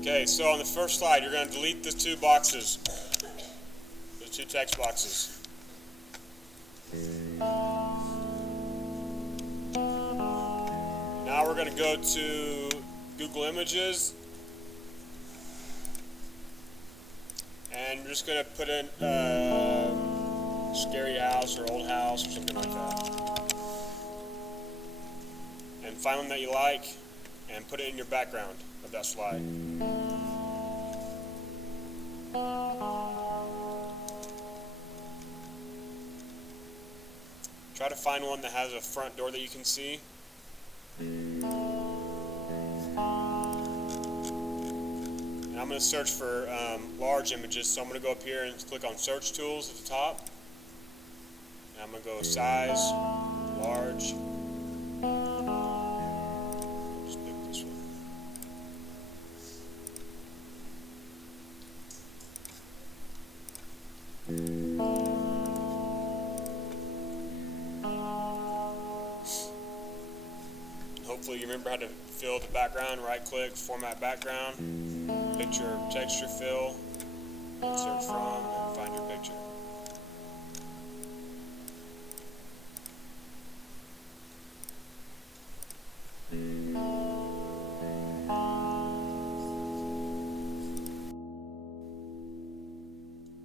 Okay, so on the first slide, you're going to delete the two boxes, the two text boxes. Now we're going to go to Google Images, and we're just going to put in scary house or old house or something like that. And find one that you like and put it in your background of that slide. Try to find one that has a front door that you can see. And I'm going to search for large images, so I'm going to go up here and click on Search Tools at the top. And I'm going to go Size, Large. Just pick this one. Hopefully you remember how to fill the background. Right click, Format Background, Picture Texture Fill, Insert From, and find your picture.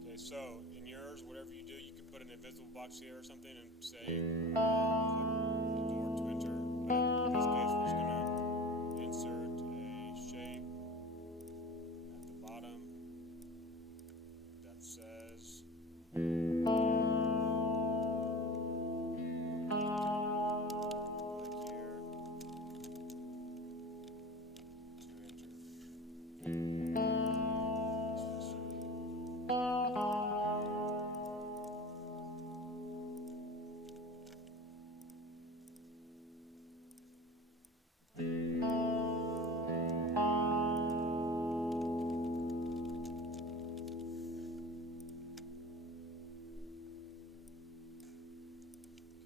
Okay, so in yours, whatever you do, you can put an invisible box here or something and say, click the door to enter. But in this case, we're just going to insert a shape at the bottom that says click here to enter.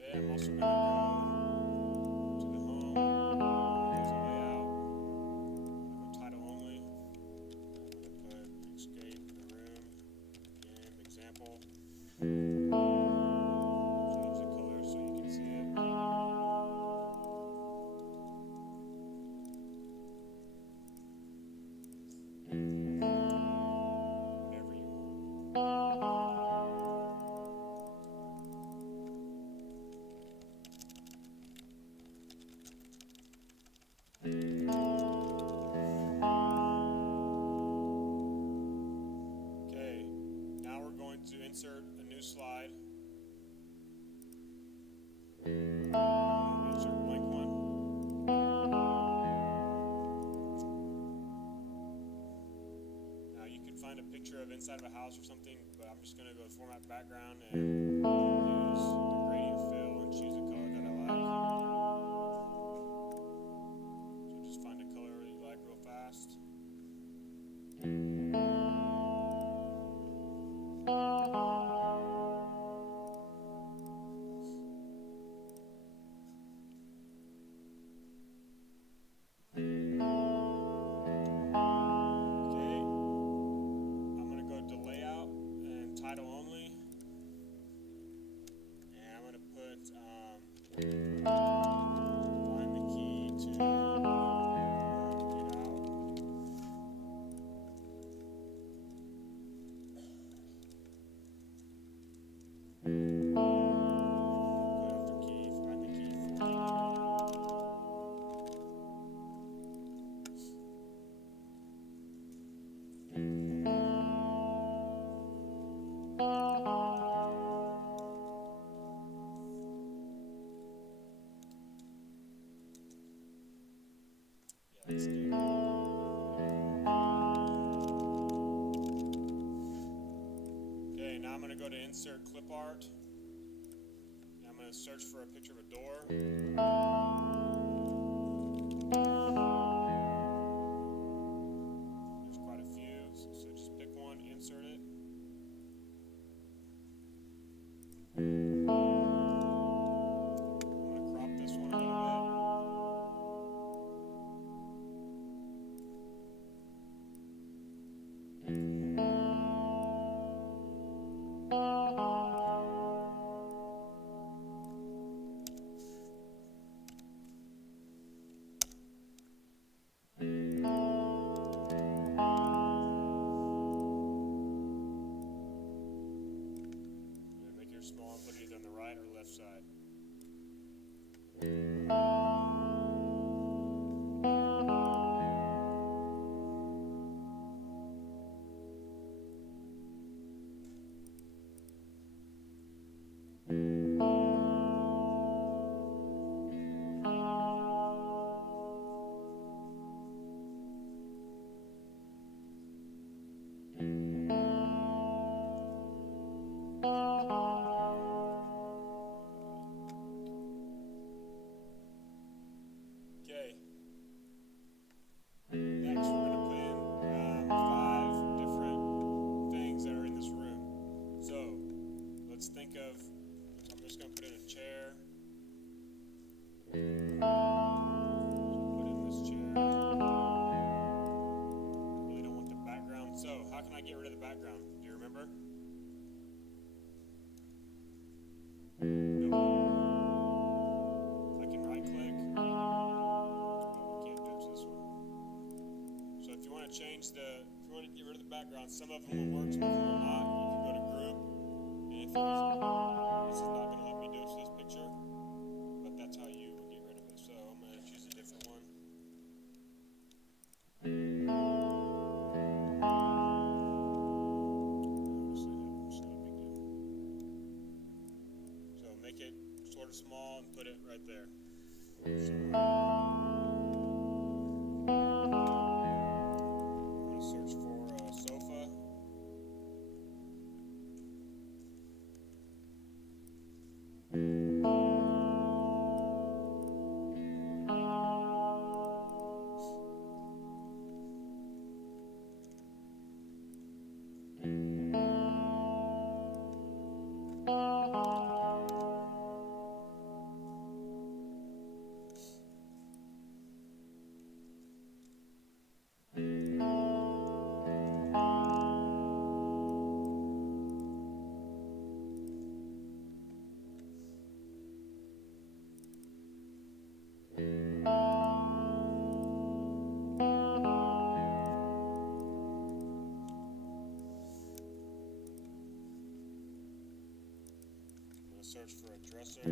Okay, I'm also going to go to the home, there's a layout, go title only, I'm going to put escape the room, game, example, change the color so you can see it. Whatever you want. Okay, now we're going to insert a new slide. Insert a blank one. Now you can find a picture of inside of a house or something, but I'm just going to go to Format Background and use the gradient fill and choose a color that I like. So just find a color that you like real fast. Okay, I'm going to go to Layout and Title Only, and I'm going to put find the key to get out. Put up the key, find the key for me. Yeah, let's do it. Okay, now I'm going to go to Insert Clip Art. And I'm going to search for a picture of a door. There's quite a few, so just pick one, insert it. I'm going to crop this one a little bit. want to get rid of the background. Some of them will work, some of them will not. You can go to group, and if this is not going to let me do this picture, but that's how you would get rid of it. So I'm going to choose a different one. So make it sort of small and put it right there. So, search for a sofa. Search for a dresser.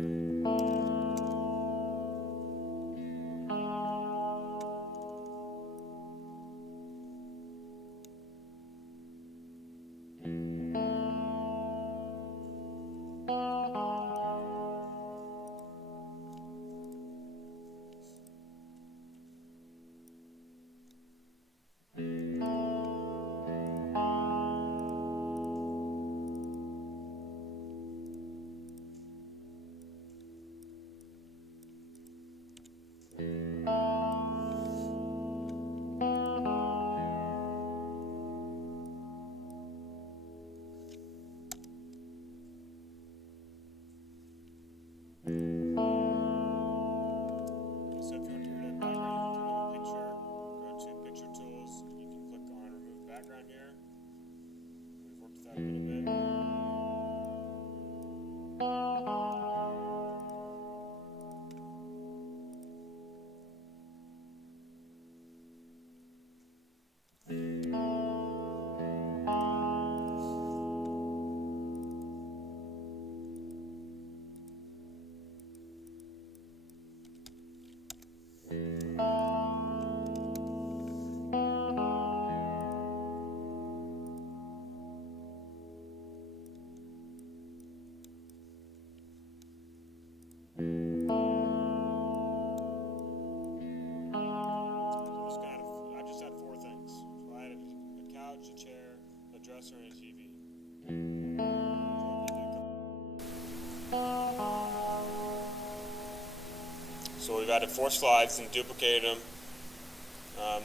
So we've added 4 slides and duplicated them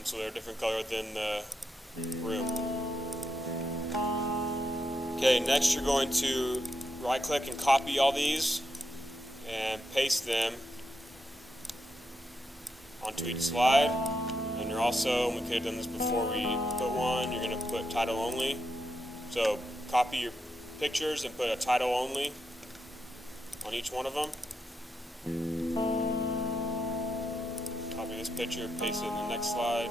so they're a different color within the room. Okay, next you're going to right click and copy all these and paste them onto each slide. And you're also, we could have done this before we put one, you're going to put title only. So copy your pictures and put a title only on each one of them. Copy this picture, paste it in the next slide.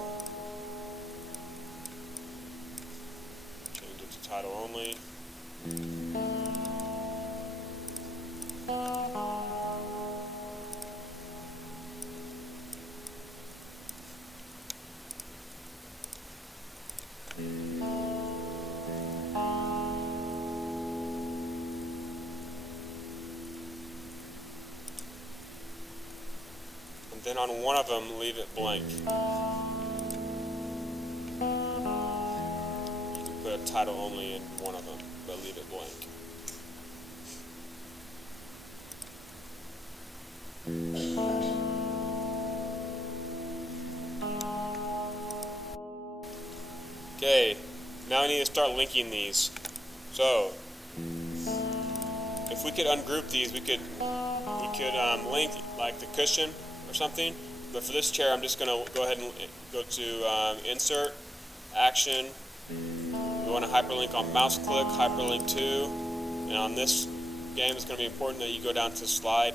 Change it to title only. Then on one of them, leave it blank. You can put a title only in one of them, but leave it blank. Okay, now we need to start linking these. So, if we could ungroup these, we could link like the cushion or something, but for this chair I'm just going to go ahead and go to Insert, Action. We want to hyperlink on mouse click, hyperlink to, and on this game it's going to be important that you go down to slide ...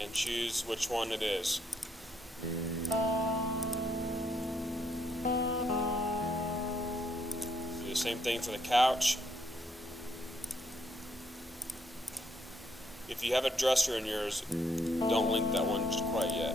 and choose which one it is. Same thing for the couch. If you have a dresser in yours, don't link that one just quite yet.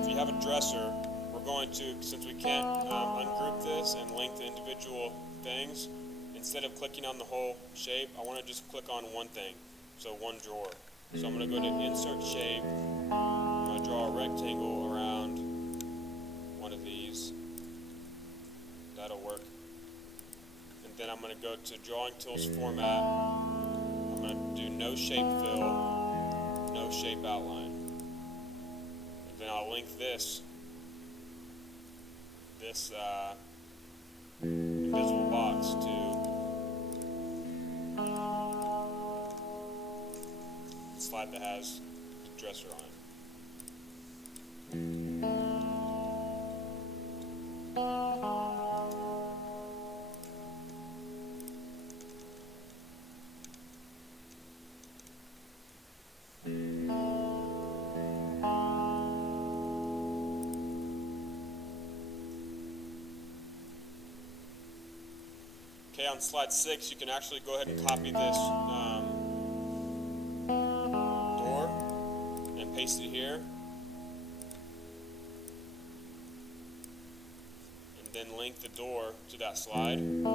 If you have a dresser, we're going to, since we can't ungroup this and link the individual things, instead of clicking on the whole shape, I want to just click on one thing, so one drawer. So I'm going to go to Insert Shape. I'm going to draw a rectangle around one of these. That'll work. And then I'm going to go to Drawing Tools Format. I'm going to do No Shape Fill, No Shape Outline. And then I'll link this invisible box to the slide that has the dresser on it. Okay, on slide 6, you can actually go ahead and copy this door and paste it here. And then link the door to that slide. And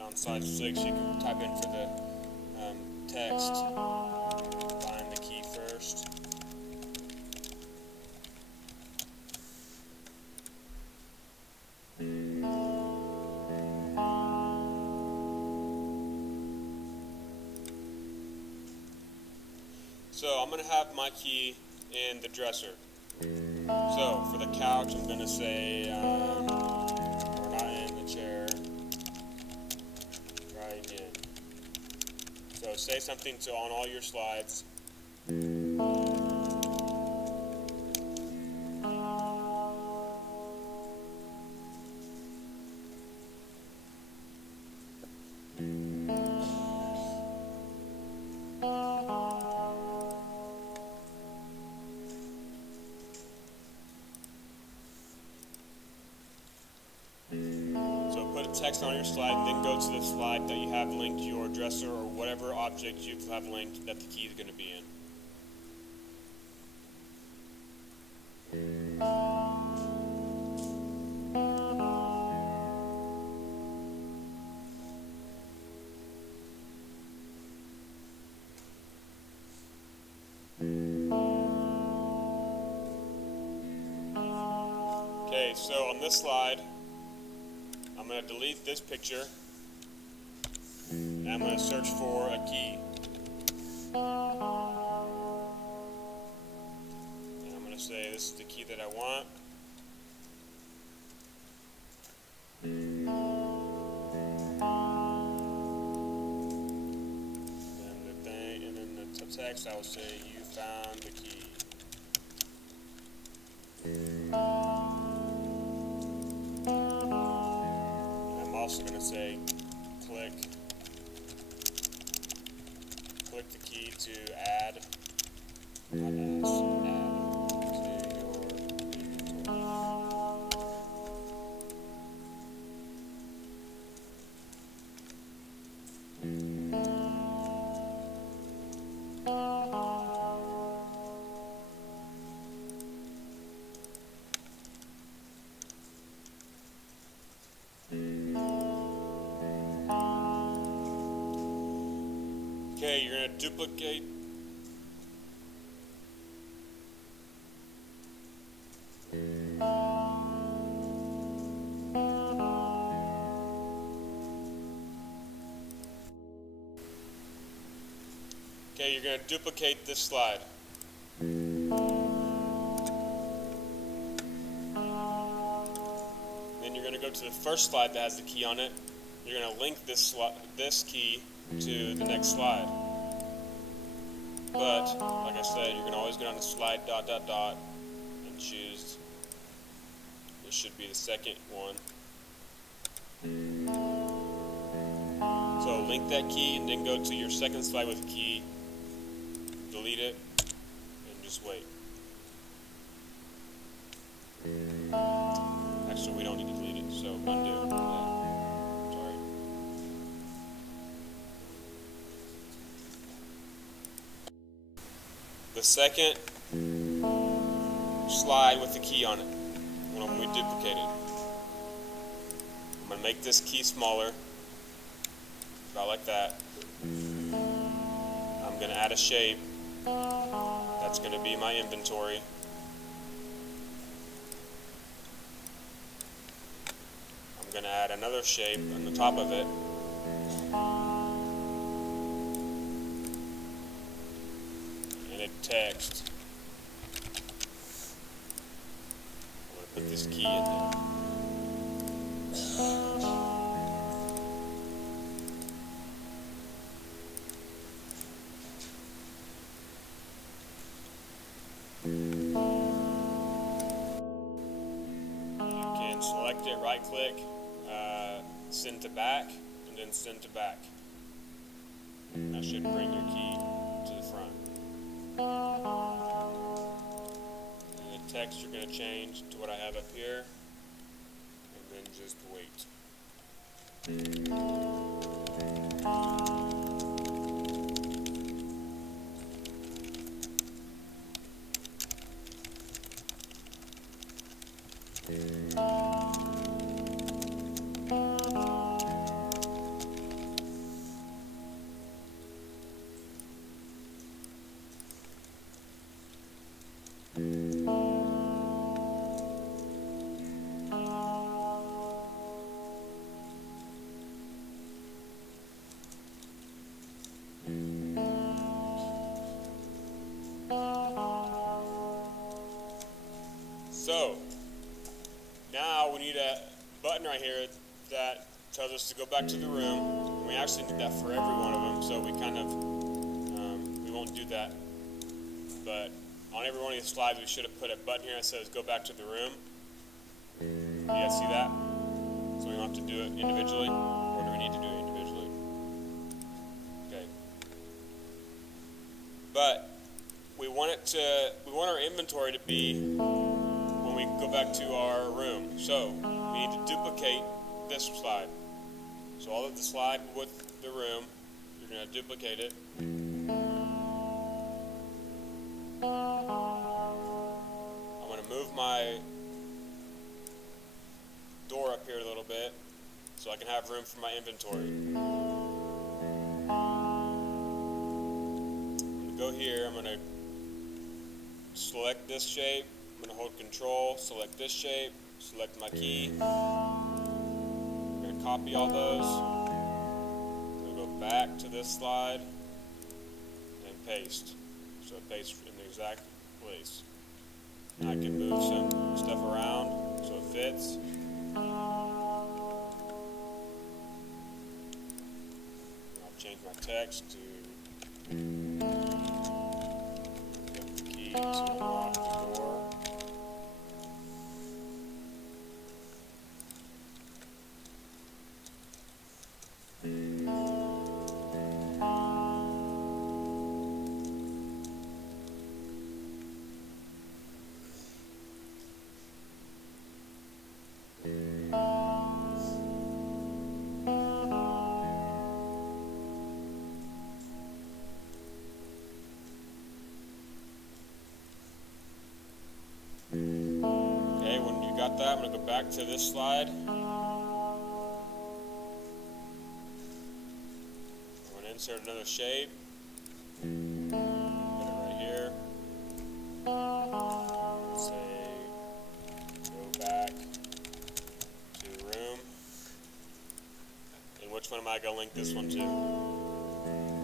on slide 6, you can type in for the text. Find the key first. So I'm going to have my key in the dresser. So for the couch, I'm going to say, we're not in the chair. Try again. So say something on all your slides. Put text on your slide, and then go to the slide that you have linked your dresser or whatever object you have linked that the key is going to be in. Okay, so on this slide, I'm going to delete this picture, and I'm going to search for a key. And I'm going to say this is the key that I want. And then the text, I will say, you found the key. I'm also going to say click the key to add, to your inventory. Okay, you're going to duplicate this slide. Then you're going to go to the first slide that has the key on it. You're going to link this key to the next slide. But, like I said, you're going to always go down to slide ... and choose, it should be the second one. So link that key and then go to your second slide with the key, delete it, and just wait. Actually, we don't need to delete it, so undo that. Sorry. The second slide with the key on it, when we duplicate it, I'm going to make this key smaller, about like that. I'm going to add a shape. That's going to be my inventory. I'm going to add another shape on the top of it. And a text. I'm going to put this key in there. Select it, right click, send to back, and then send to back. That should bring your key to the front. And the text you're going to change to what I have up here, and then just wait. So, now we need a button right here that tells us to go back to the room. And we actually need that for every one of them, so we kind of, we won't do that. But on every one of these slides, we should have put a button here that says go back to the room. You guys see that? So we don't have to do it individually, or do we need to do it individually? Okay. But we want our inventory to be when we go back to our room. So we need to duplicate this slide. So all of the slide with the room, you're going to duplicate it. I'm going to move my door up here a little bit so I can have room for my inventory. I'm going to go here, I'm going to select this shape, I'm going to hold Control, select this shape, select my key. I'm going to copy all those. I'm going to go back to this slide and paste. So it pastes in the exact place. Now I can move some stuff around so it fits. I'll change my text to get the key to unlock the door. Okay, when you got that, I'm going to go back to this slide. I'm going to insert another shape. Put it right here. Say, go back to room. And which one am I going to link this one to?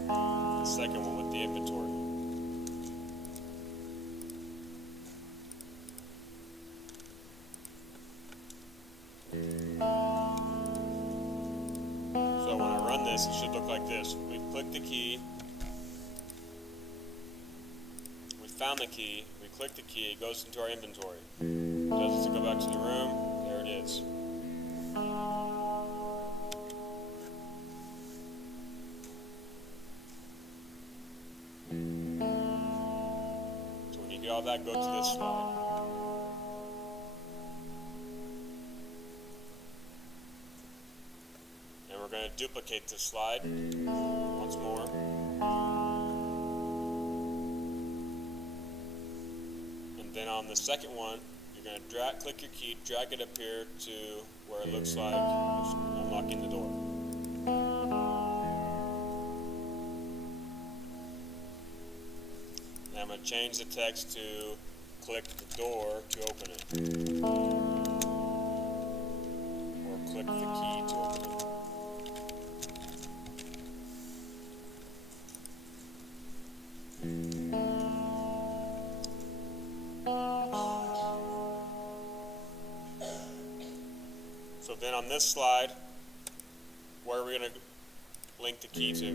The second one with the inventory. So when I run this, it should look like this. We click the key, we found the key, we click the key, it goes into our inventory. It tells us to go back to the room, there it is. get all that, go to this slide. And we're going to duplicate this slide once more. And then on the second one, you're going to click your key, drag it up here to where it looks like it's unlocking the door. And I'm going to change the text to click the door to open it. Or click the key to open it. So then on this slide, where are we going to link the key to?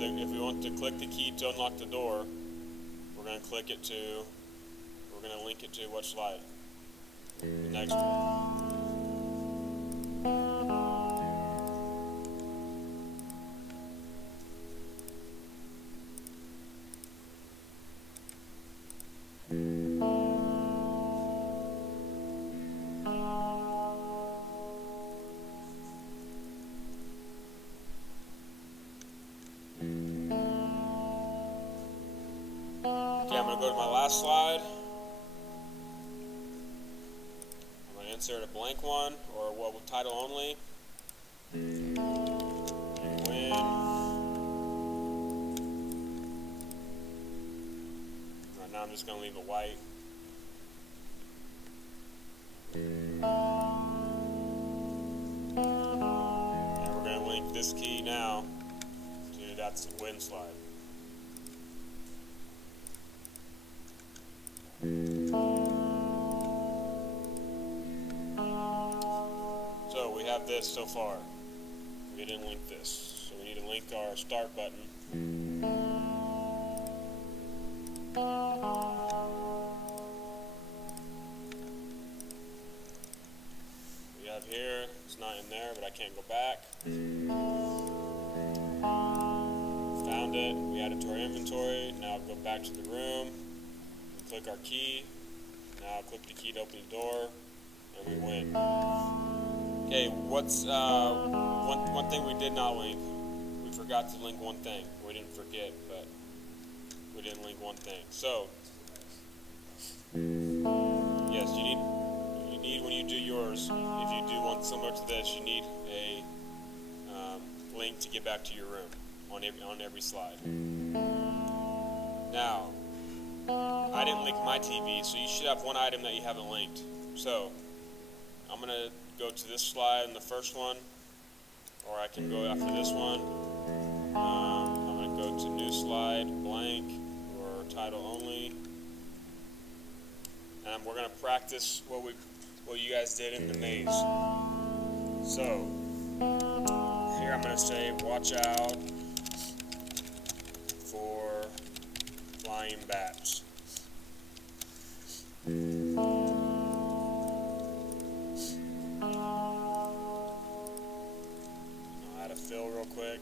If we want to click the key to unlock the door, we're going to link it to what slide? The next one. Okay, I'm going to go to my last slide. I'm going to insert a blank one, or what with title only. And win. Right now I'm just going to leave it white. And we're going to link this key now to that's the win slide. So we have this so far. We didn't link this. So we need to link our start button. We have here, it's not in there, but I can't go back. Found it, we add it to our inventory. Now go back to the room. Click our key. Now click the key to open the door, and we win. Okay, what's one thing we did not link? We forgot to link one thing. We didn't forget, but we didn't link one thing. So, yes, you need when you do yours. If you do one similar to this, you need a link to get back to your room on every slide. Now, I didn't link my TV, so you should have one item that you haven't linked. So, I'm going to go to this slide in the first one, or I can go after this one. I'm going to go to new slide, blank, or title only. And we're going to practice what you guys did in the maze. So, here I'm going to say, watch out for flying bats. I'll add a fill real quick.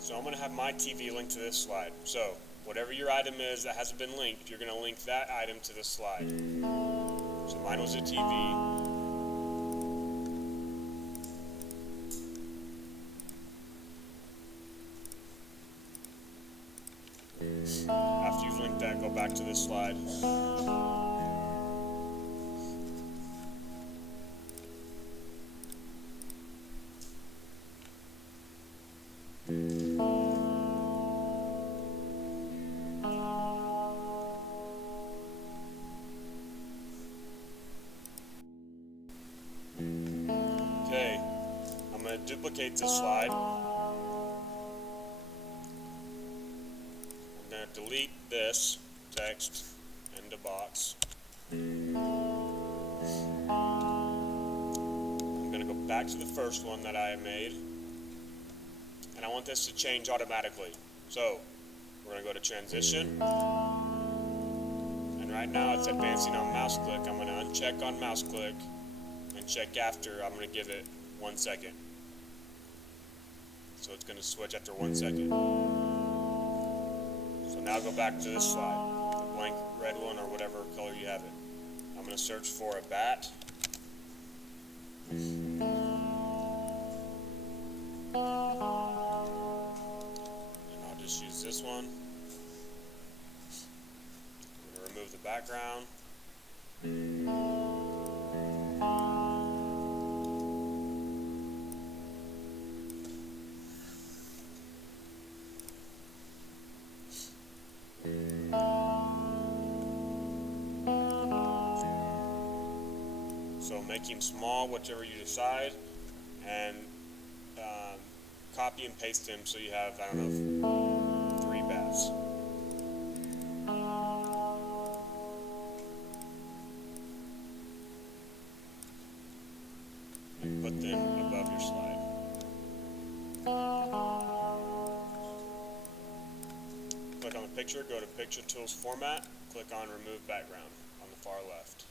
So I'm going to have my TV linked to this slide. So whatever your item is that hasn't been linked, you're going to link that item to this slide. So mine was a TV. After you've linked that, go back to this slide. Okay, I'm going to duplicate this slide. Delete this text into box. I'm going to go back to the first one that I made, and I want this to change automatically. So we're going to go to transition, and right now it's advancing on mouse click. I'm going to uncheck on mouse click and check after, I'm going to give it 1 second. So it's going to switch after 1 second. So now go back to this slide, the blank red one or whatever color you have it. I'm going to search for a bat. And I'll just use this one. I'm going to remove the background. So make him small, whichever you decide, and copy and paste him so you have, I don't know, 3 bats. And put them above your slide. Click on the picture, go to Picture Tools Format, click on Remove Background on the far left.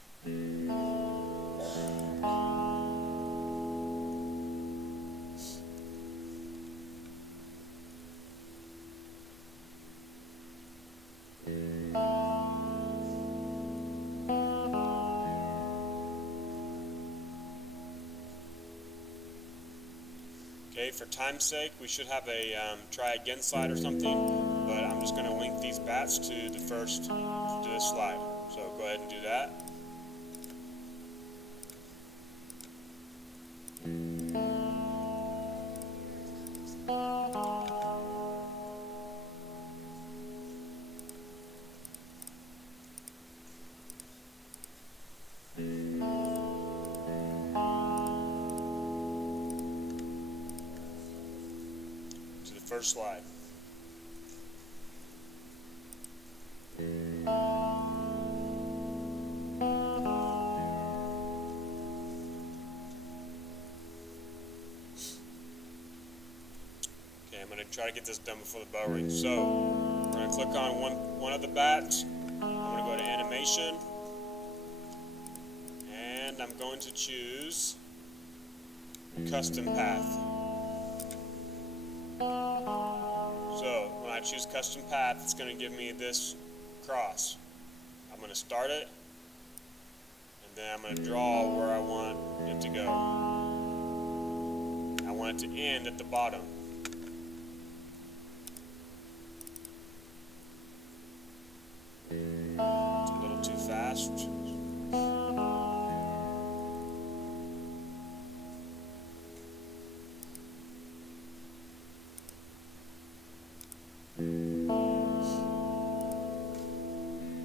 Okay, for time's sake, we should have a try again slide or something, but I'm just going to link these bats to the first, to this slide. So go ahead and do that. First slide. Okay, I'm going to try to get this done before the bell rings. So, we're going to click on one of the bats. I'm going to go to Animation. And I'm going to choose Custom Path. So when I choose Custom Path, it's going to give me this cross. I'm going to start it, and then I'm going to draw where I want it to go. I want it to end at the bottom. It's a little too fast.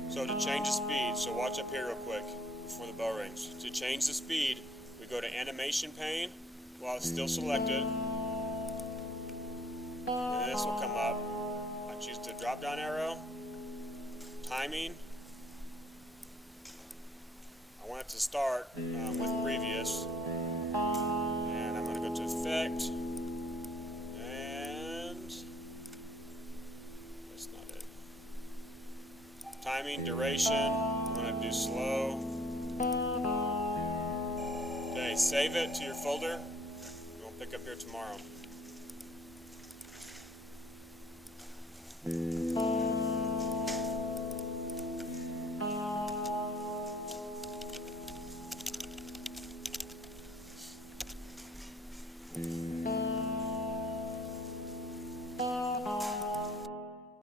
So to change the speed, so watch up here real quick before the bell rings. To change the speed, we go to Animation pane while it's still selected. And this will come up. I choose the drop down arrow, timing. I want it to start with previous. And I'm going to go to Effect. Timing, duration, I'm going to do slow. Okay, save it to your folder. We'll pick up here tomorrow.